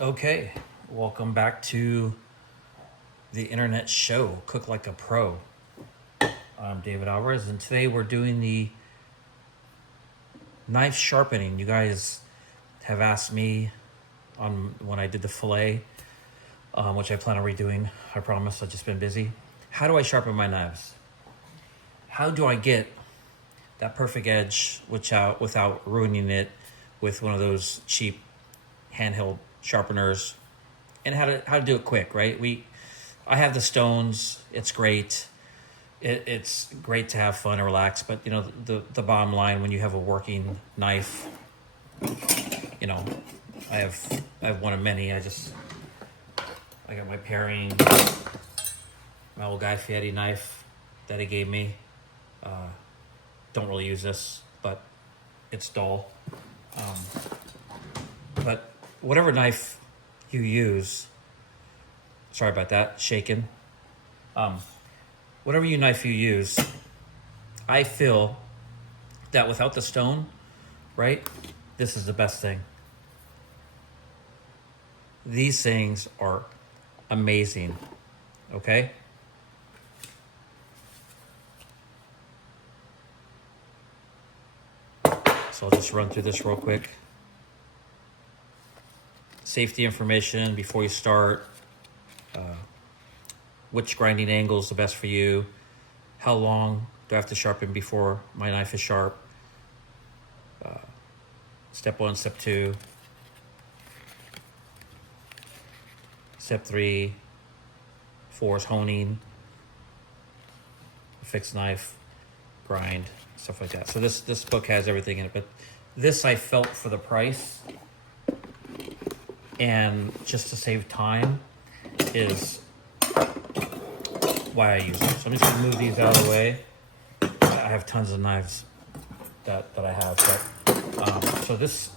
Okay, welcome back to the internet show, Cook Like a Pro. I'm David Alvarez, and today we're doing the knife sharpening. You guys have asked me on when I did the fillet, which I plan on redoing. I promise, I've just been busy. How do I sharpen my knives? How do I get that perfect edge without ruining it with one of those cheap handheld sharpeners? And how to do it quick, right? I have the stones. It's great. It's great to have fun and relax, but the bottom line when you have a working knife, you know, I have one of many. I got my paring, my old Guy Fieri knife that he gave me. Don't really use this, but it's dull. But whatever knife you use, sorry about that, shaken. Whatever knife you use, I feel that without the stone, right, this is the best thing. These things are amazing, okay? So I'll just run through this real quick. Safety information before you start. Which grinding angle is the best for you? How long do I have to sharpen before my knife is sharp? Step 1, step 2. Step 3, 4 is honing. Fixed knife, grind, stuff like that. So this book has everything in it, but this I felt for the price and just to save time is why I use it. So I'm just gonna move these out of the way. I have tons of knives that I have, but so this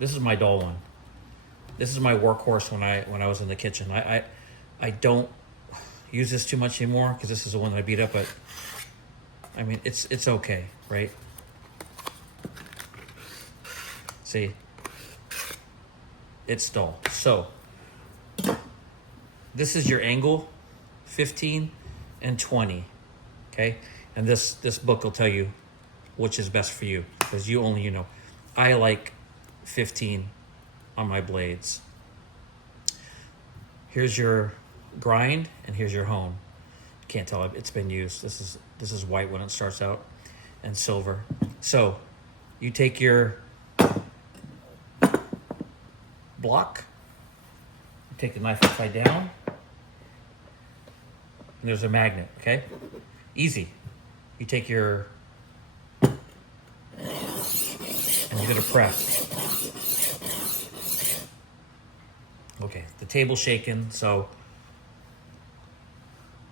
is my dull one. This is my workhorse when I was in the kitchen. I don't use this too much anymore because this is the one that I beat up, but I mean it's okay, right? See, it's dull. So this is your angle, 15 and 20, okay? And this book will tell you which is best for you because you only know. I like 15 on my blades. Here's your grind and here's your hone. Can't tell it's been used. This is white when it starts out and silver. So you take your block, you take the knife upside down, and there's a magnet, okay? Easy. You take your, and you're gonna press. Okay, the table's shaking, so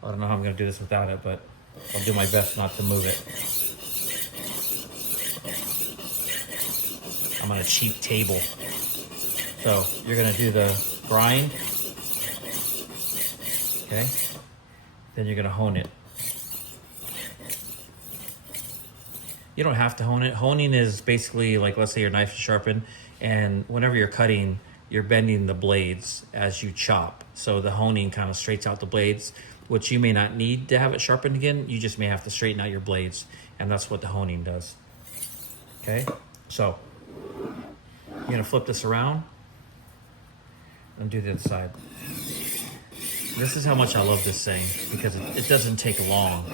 I don't know how I'm gonna do this without it, but I'll do my best not to move it. I'm on a cheap table. So you're gonna do the grind, okay? Then you're gonna hone it. You don't have to hone it. Honing is basically like, let's say your knife is sharpened, and whenever you're cutting, you're bending the blades as you chop. So the honing kind of straightens out the blades, which you may not need to have it sharpened again. You just may have to straighten out your blades, and that's what the honing does. Okay, so you're gonna flip this around and do the other side. This is how much I love this thing because it doesn't take long.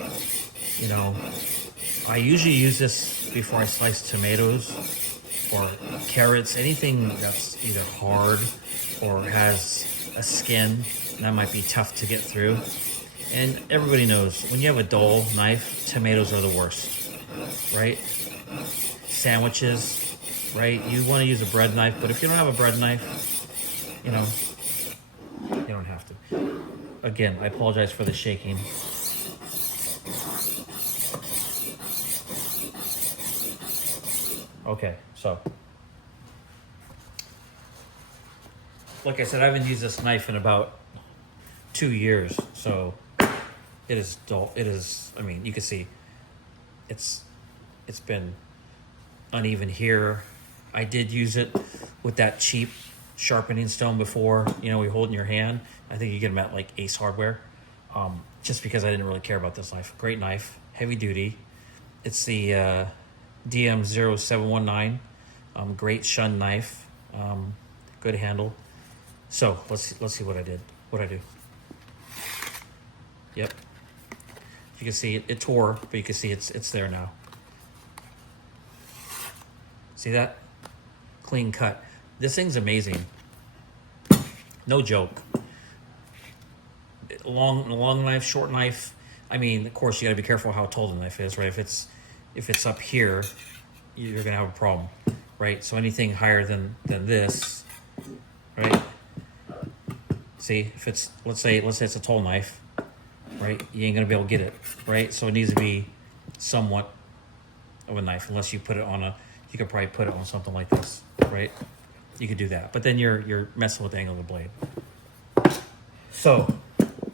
You know, I usually use this before I slice tomatoes or carrots, anything that's either hard or has a skin that might be tough to get through. And everybody knows when you have a dull knife, tomatoes are the worst, right? Sandwiches, right? You want to use a bread knife, but if you don't have a bread knife, you don't have to. Again, I apologize for the shaking. Okay, so like I said, I haven't used this knife in about 2 years, so it is dull. It is, I mean, you can see it's been uneven here. I did use it with that cheap sharpening stone before, you know, you hold in your hand. I think you get them at like Ace Hardware. Just because I didn't really care about this knife. Great knife, heavy duty. It's the DM0719. Great shun knife. Good handle. So let's see what I did. What I do. Yep. You can see it tore, but you can see it's there now. See that? Clean cut. This thing's amazing. No joke. Long knife, short knife. I mean, of course, you got to be careful how tall the knife is, right? If it's up here, you're gonna have a problem, right? So anything higher than this, right? See, if it's let's say it's a tall knife, right? You ain't gonna be able to get it, right? So it needs to be somewhat of a knife, unless you put it on you could probably put it on something like this, right? You could do that, but then you're messing with the angle of the blade. So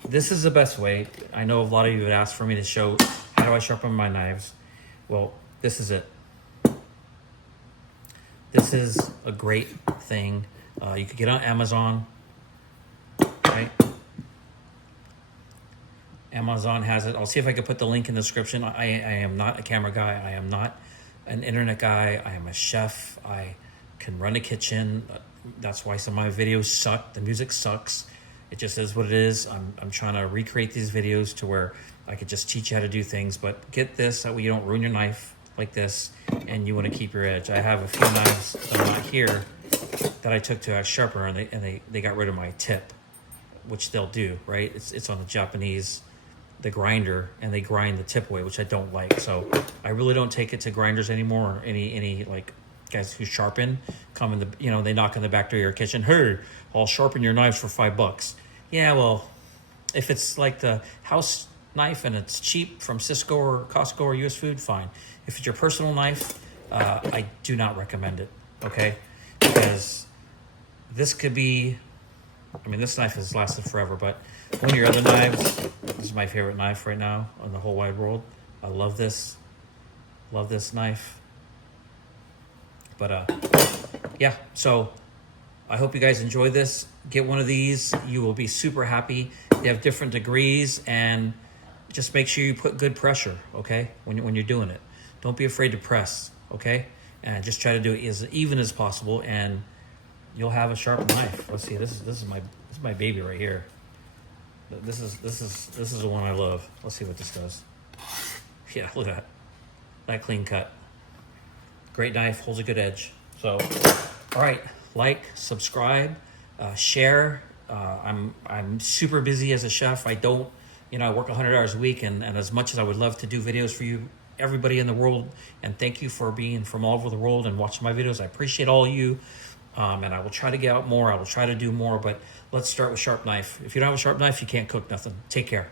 this is the best way. I know a lot of you would ask for me to show how do I sharpen my knives. Well, this is it. This is a great thing. You could get on Amazon, right? Amazon has it. I'll see if I can put the link in the description. I am not a camera guy. I am not an internet guy. I am a chef. I can run a kitchen. That's why some of my videos suck. The music sucks. It just is what it is. I'm trying to recreate these videos to where I could just teach you how to do things, but get this, that way you don't ruin your knife like this, and you want to keep your edge. I have a few knives that are not here that I took to a sharpener, and they got rid of my tip, which they'll do, right? It's on the Japanese, the grinder, and they grind the tip away, which I don't like. So I really don't take it to grinders anymore, or any like guys who sharpen come in the, you know, they knock on the back door of your kitchen. Hey, I'll sharpen your knives for $5. Yeah, well, if it's like the house knife and it's cheap from Cisco or Costco or US Food, fine. If it's your personal knife, I do not recommend it, okay? Because this could be, I mean, this knife has lasted forever, but one of your other knives, this is my favorite knife right now in the whole wide world. I love this knife. But yeah, so I hope you guys enjoy this. Get one of these. You will be super happy. They have different degrees, and just make sure you put good pressure, okay, when you're doing it. Don't be afraid to press, okay? And just try to do it as even as possible, and you'll have a sharp knife. Let's see. This is my baby right here. This is the one I love. Let's see what this does. Yeah, look at that clean cut. Great knife, holds a good edge. So, all right, like, subscribe, share. I'm super busy as a chef. I don't, you know, I work 100 hours a week, and as much as I would love to do videos for you, everybody in the world, and thank you for being from all over the world and watching my videos. I appreciate all of you, and I will try to get out more. I will try to do more, but let's start with sharp knife. If you don't have a sharp knife, you can't cook nothing. Take care.